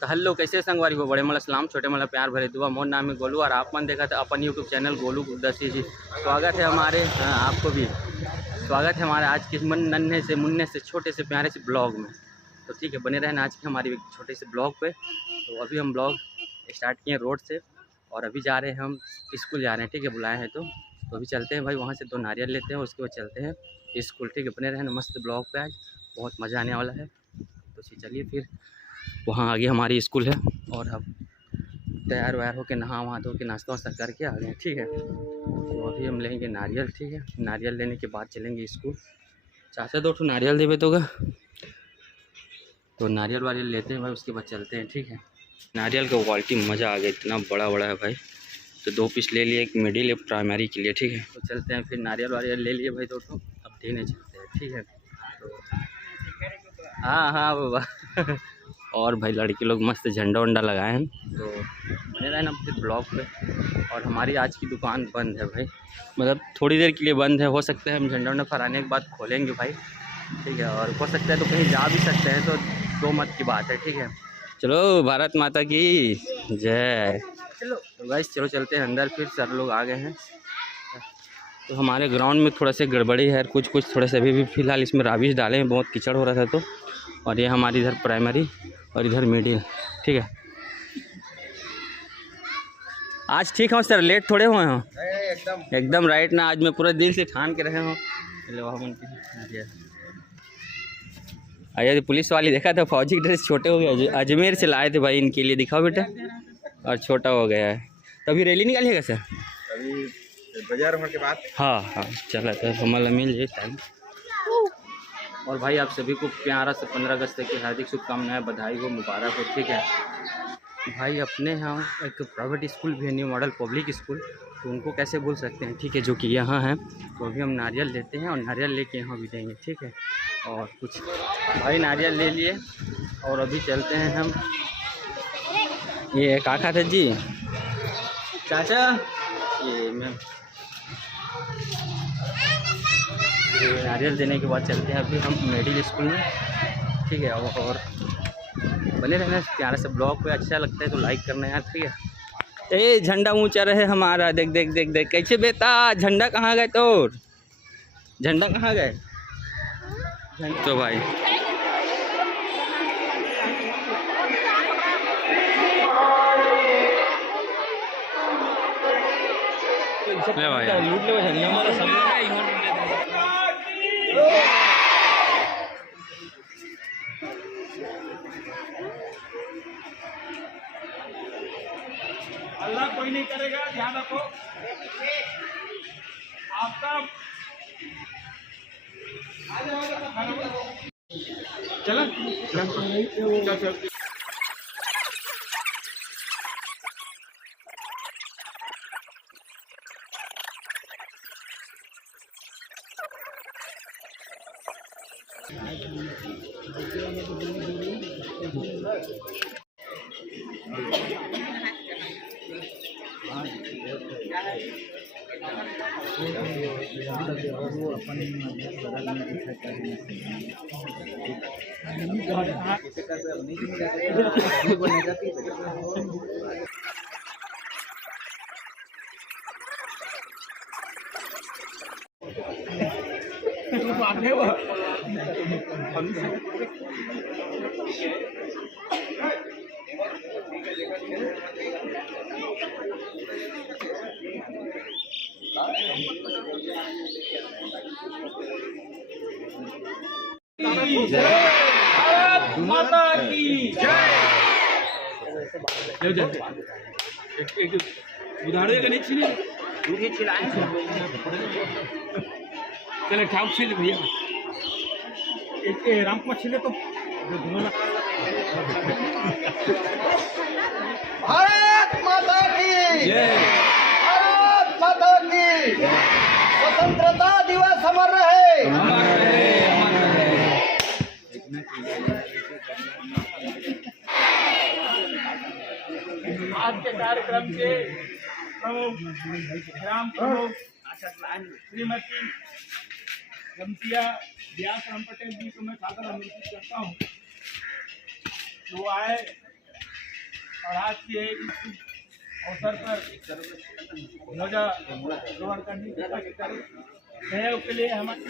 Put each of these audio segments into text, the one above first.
तो हेलो कैसे संगवारी हो, बड़े मला सलाम, छोटे मला प्यार भरे दुआ। मोर नाम है गोलू और आप मन देखा था अपन यूट्यूब चैनल गोलू गुरदस्ती जी। स्वागत है हमारे, आपको भी स्वागत है हमारे आज के नन्हे से मुन्ने से छोटे से प्यारे से ब्लॉग में। तो ठीक है, बने रहना आज के हमारी छोटे से ब्लॉग पे। तो अभी हम ब्लॉग स्टार्ट किए रोड से और अभी जा रहे हैं हम स्कूल जा रहे हैं। ठीक है, बुलाए हैं तो अभी चलते हैं भाई, वहाँ से 2 नारियल लेते हैं, उसके बाद चलते हैं स्कूल। ठीक है, बने रहना मस्त ब्लॉग पे, आज बहुत मज़ा आने वाला है। तो चलिए फिर, वहाँ आगे हमारी स्कूल है और अब तैयार वैयार होकर नहा वहाँ धो के नाश्ता वास्ता करके आ गए। ठीक है, तो अभी हम लेंगे नारियल। ठीक है, नारियल लेने के बाद चलेंगे स्कूल। चाचा 2 नारियल देवे तो नारियल वारियल लेते हैं भाई, उसके बाद चलते हैं। ठीक है, नारियल का क्वालिटी मज़ा आ गया, इतना बड़ा बड़ा है भाई। तो 2 पीस ले लिए, एक मिडिल एक प्राइमरी के लिए। ठीक है, तो चलते हैं फिर, नारियल वारियल ले लिए भाई 2 अब देने चलते हैं। ठीक है, तो हाँ बाबा और भाई लड़के लोग मस्त झंडा वंडा लगाए हैं। तो बने रहना फिर ब्लॉग पे। और हमारी आज की दुकान बंद है भाई, मतलब थोड़ी देर के लिए बंद है। हो सकता है हम झंडा वंडा फहराने के बाद खोलेंगे भाई। ठीक है, और हो सकता है तो कहीं जा भी सकते हैं, तो 2 मत की बात है। ठीक है, चलो भारत माता की जय। चलो तो गाइस, चलो चलते हैं अंदर। फिर सर लोग आ गए हैं। तो हमारे ग्राउंड में थोड़ा सा गड़बड़ी है, कुछ थोड़ा सा अभी भी फ़िलहाल इसमें राबिश डाले हैं, बहुत कीचड़ हो रहा था। तो और ये हमारी इधर प्राइमरी और इधर मिडिल। ठीक है, आज ठीक है सर, लेट थोड़े हुए हो, एकदम राइट ना। आज मैं पूरा दिल से ठान के रहे हूँ। अरे पुलिस वाली देखा था, फौजी की ड्रेस छोटे हो गए, अजमेर से लाए थे भाई इनके लिए, दिखाओ बेटा, और छोटा हो गया है। तो अभी रैली निकालिएगा सर अभी बाजार होने के बाद। हाँ चला तो हमारा मिल जाए टाइम। और भाई आप सभी को प्यारा से 15 अगस्त की हार्दिक शुभकामनाएं, बधाई हो, मुबारक हो। ठीक है भाई, अपने यहाँ एक प्राइवेट स्कूल भी है, न्यू मॉडल पब्लिक स्कूल, तो उनको कैसे भूल सकते हैं। ठीक है, जो कि यहाँ है। तो अभी हम नारियल लेते हैं और नारियल लेके यहाँ भी देंगे। ठीक है, और कुछ भाई नारियल ले लिए और अभी चलते हैं हम। ये काका थे जी, चाचा, ये मैम, नारियल देने के बाद चलते हैं अभी हम मिडिल स्कूल में। ठीक है, और बने रहना प्यारे से ब्लॉग पे। अच्छा लगता है तो लाइक करना यार। ठीक है, ए झंडा ऊंचा रहे हमारा, देख देख देख देख कैसे बेटा, झंडा कहाँ गए, तो झंडा कहाँ गए। तो भाई ले भाई लूट ले झंडा हमारा सब अल्लाह कोई नहीं करेगा, ध्यान रखो आपका। चलो चल माता की जय। उधारे का नहीं छीने, दूध ही छिलाए। चले ठाक छीले भैया, एक राम को छीले तो भारत माता की जय, भारत माता की। स्वतंत्रता दिवस अमर रहे, अमर रहे, अमर रहे। आज के कार्यक्रम के प्रमुख ग्राम प्रमुख श्रीमती रमसिया व्यास राम पटेल जी को मैं सादर अभिनंदन करता हूँ। वो आए और आज के अवसर पर ध्वजारोहण करने के सहयोग के लिए हमारे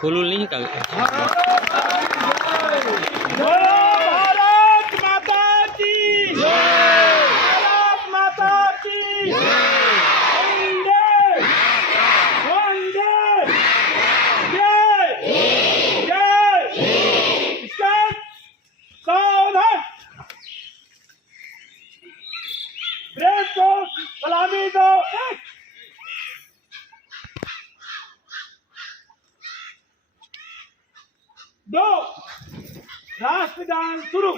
फूल उल नहीं का भारत माता की भारत माता की वंदे वंदे जय जय सावधान ब्रेक को सलामी दो दो राष्ट्रगान शुरू।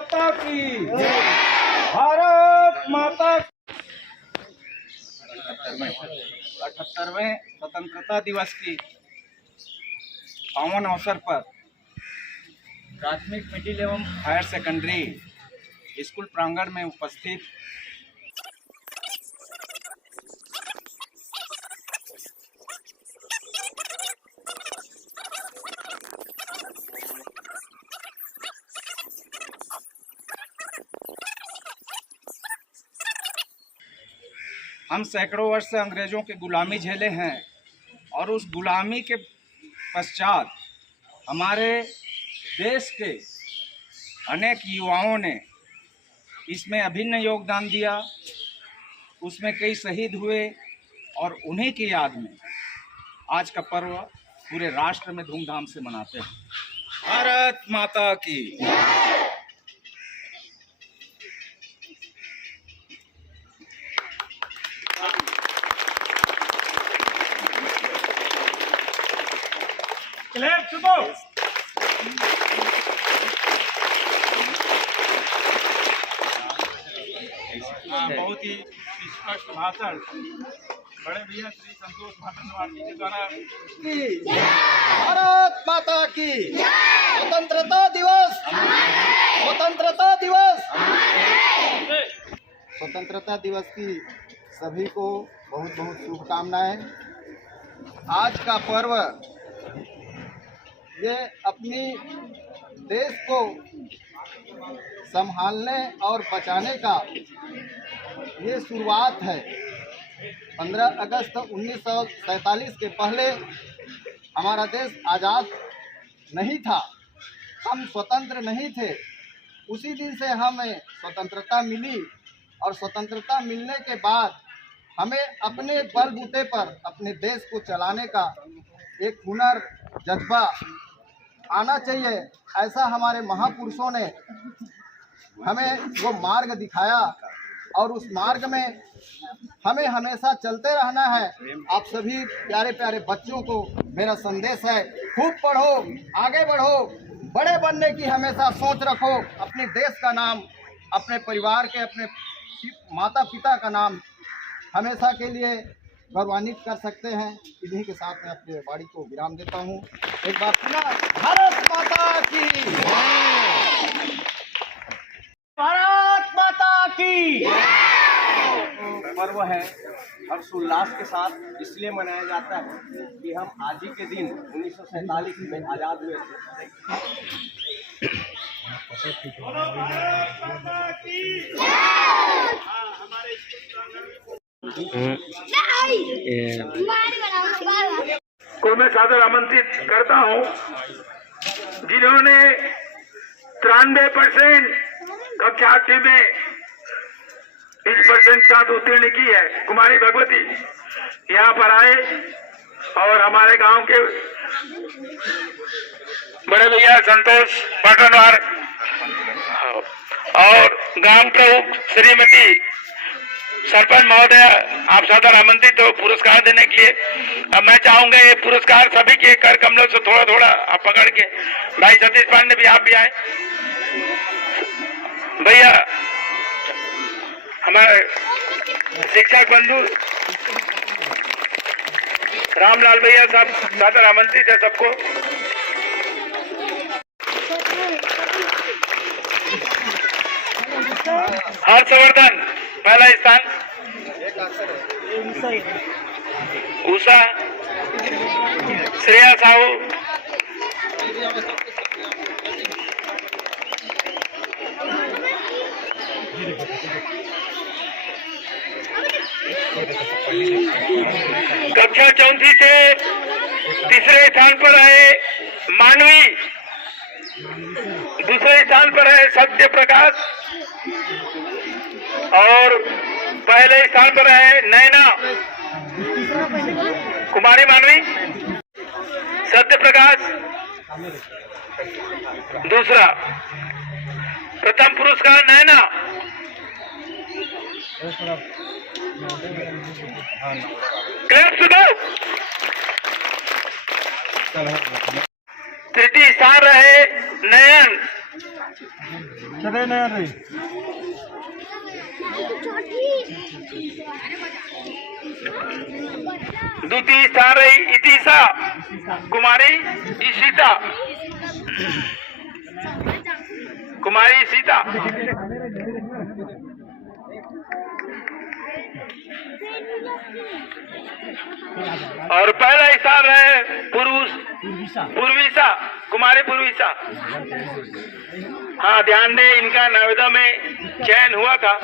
माता की भारत माता 78वें स्वतंत्रता दिवस की पावन अवसर पर प्राथमिक मिडिल एवं हायर सेकेंडरी स्कूल प्रांगण में उपस्थित हम सैकड़ों वर्ष से अंग्रेजों की गुलामी झेले हैं और उस गुलामी के पश्चात हमारे देश के अनेक युवाओं ने इसमें अभिन्न योगदान दिया, उसमें कई शहीद हुए और उन्हीं की याद में आज का पर्व पूरे राष्ट्र में धूमधाम से मनाते हैं। भारत माता की क्लैप सुनो। बहुत ही स्पष्ट भाषण बड़े भैया श्री संतोष भाषणवादी के द्वारा भारत माता की स्वतंत्रता दिवस स्वतंत्रता दिवस स्वतंत्रता दिवस की सभी को बहुत बहुत शुभकामनाएं। आज का पर्व ये अपनी देश को संभालने और बचाने का ये शुरुआत है। 15 अगस्त 1947 के पहले हमारा देश आज़ाद नहीं था, हम स्वतंत्र नहीं थे। उसी दिन से हमें स्वतंत्रता मिली और स्वतंत्रता मिलने के बाद हमें अपने बलबूते पर अपने देश को चलाने का एक हुनर जज्बा आना चाहिए। ऐसा हमारे महापुरुषों ने हमें वो मार्ग दिखाया और उस मार्ग में हमें हमेशा चलते रहना है। आप सभी प्यारे प्यारे बच्चों को मेरा संदेश है, खूब पढ़ो, आगे बढ़ो, बड़े बनने की हमेशा सोच रखो। अपने देश का नाम, अपने परिवार के, अपने माता पिता का नाम हमेशा के लिए गौरवान्वित कर सकते हैं। इन्हीं के साथ मैं अपनी वाणी को विराम देता हूँ। एक बार पुनः भारत माता की, भारत माता की। पर्व है हर्षोल्लास के साथ इसलिए मनाया जाता है कि हम आज ही के दिन 1947 में आज़ाद हुए थे। को मैं सादर आमंत्रित करता हूं, जिन्होंने 93% कक्षा 8 में 20% साथ उत्तीर्ण की है। कुमारी भगवती यहाँ पर आए और हमारे गांव के बड़े भैया संतोष पाटनवार और गांव प्रमुख श्रीमती सरपंच महोदय, आप सादर आमंत्रित हो पुरस्कार देने के लिए। अब मैं चाहूंगा ये पुरस्कार सभी के कर कमलों से थोड़ा थोड़ा आप पकड़ के, भाई सतीश पांडे भी आप भी आए, भैया हमारे शिक्षक बंधु रामलाल भैया सब सादर आमंत्रित है सबको। हर्षवर्धन पहला स्थान, उषा, श्रेया साहू, कक्षा 34 से तीसरे स्थान पर है मानवी, दूसरे स्थान पर है सत्य प्रकाश और पहले स्थान पर है नैना। कुमारी मानवी, सत्य प्रकाश दूसरा, प्रथम पुरस्कार नैना। तृतीय स्थान रहे नयन। द्वितीय स्थान रही इतिशा कुमारी ईशिता, कुमारी ईशिता। और पहला स्थान है पूर्विशा, कुमारी पूर्विशा। हाँ ध्यान दे, इनका नवोदय में चयन हुआ था।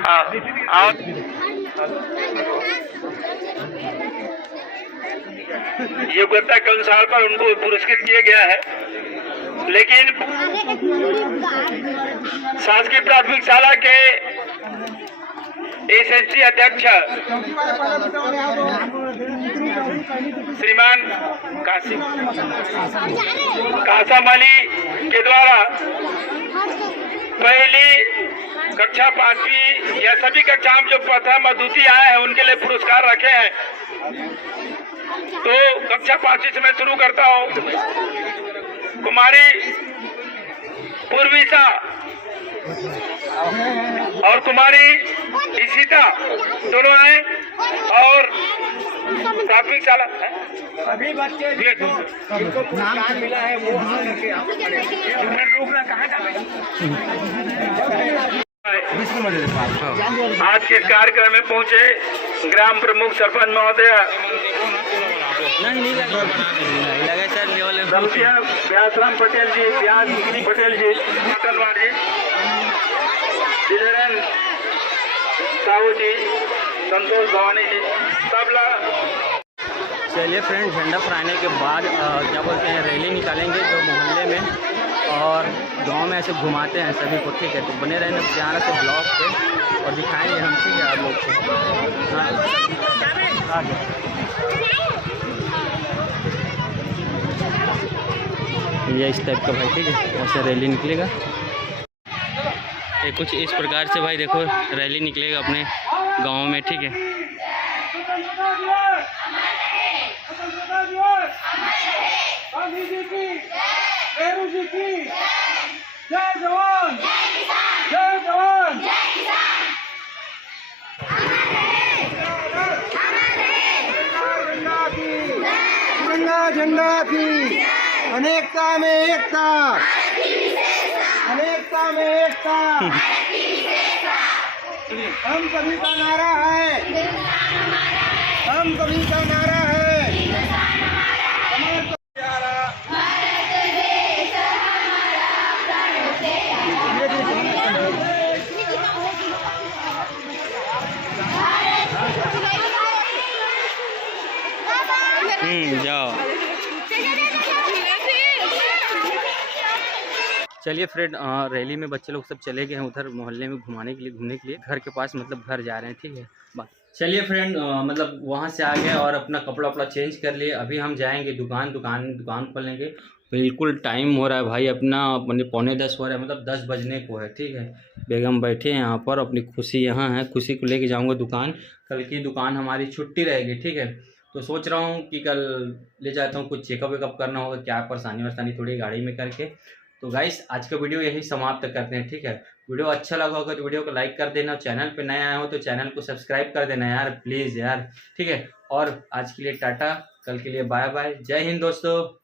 हाँ योग्यता के अनुसार पर उनको पुरस्कृत किया गया है, लेकिन शासकीय प्राथमिक शाला के एसएससी अध्यक्ष श्रीमान कासम अली के द्वारा पहली कक्षा 5वीं या सभी कक्षाओं जो प्रथम और द्वितीय आए हैं उनके लिए पुरस्कार रखे हैं। तो कक्षा 5वीं से मैं शुरू करता हूँ। कुमारी पूर्विशा और कुमारी ईशिता दोनों आए और प्राथमिक शाला सभी बच्चे जिनको पुरस्कार मिला है वो रुकना कहाँ आज के इस कार्यक्रम में पहुंचे ग्राम प्रमुख सरपंच महोदय व्यासराम पटेल जी, व्यास पटेल जी, तलवार जी, धीरेन्द्र साहू जी, संतोष भवानी जी, सब लोग। चलिए फ्रेंड, झंडा फहराने के बाद क्या बोलते हैं रैली निकालेंगे जो मोहल्ले में और गांव में ऐसे घुमाते हैं सभी को, ठीक है। तो बने रहने प्यार से ब्लॉग पे और दिखाएंगे हम, ठीक है, आप लोग को। हाँ आगे ये इस टाइप का भाई, ठीक है, ऐसे रैली निकलेगा। ये कुछ इस प्रकार से भाई देखो रैली निकलेगा अपने गांव में, ठीक है। जय जवान, जय जवान। झंडा की अनेकता में एकता, अनेकता में एकता। हम सभी का नारा है, हम सभी का नारा है। जाओ। चलिए फ्रेंड, रैली में बच्चे लोग सब चले गए हैं उधर मोहल्ले में घुमाने के लिए, घूमने के लिए। घर के पास मतलब घर जा रहे हैं, ठीक है। चलिए फ्रेंड, मतलब वहाँ से आ गए और अपना कपड़ा वपड़ा चेंज कर लिए। अभी हम जाएंगे दुकान खोलेंगे। बिल्कुल टाइम हो रहा है भाई, अपना पौने 10 हो रहा है, मतलब 10 बजने को है, ठीक है। बेगम बैठे हैं यहाँ पर, अपनी खुशी यहाँ है। खुशी को लेके जाऊँगा दुकान। कल की दुकान हमारी छुट्टी रहेगी, ठीक है। तो सोच रहा हूँ कि कल ले जाता हूँ, कुछ चेकअप वेकअप करना होगा, क्या परेशानी वरसानी थोड़ी गाड़ी में करके। तो गाइस, आज का वीडियो यही समाप्त करते हैं, ठीक है। वीडियो अच्छा लगा होगा तो वीडियो को लाइक कर देना। चैनल पे नया आए हो तो चैनल को सब्सक्राइब कर देना यार, प्लीज़ यार, ठीक है। और आज के लिए टाटा, कल के लिए बाय बाय। जय हिंद दोस्तों।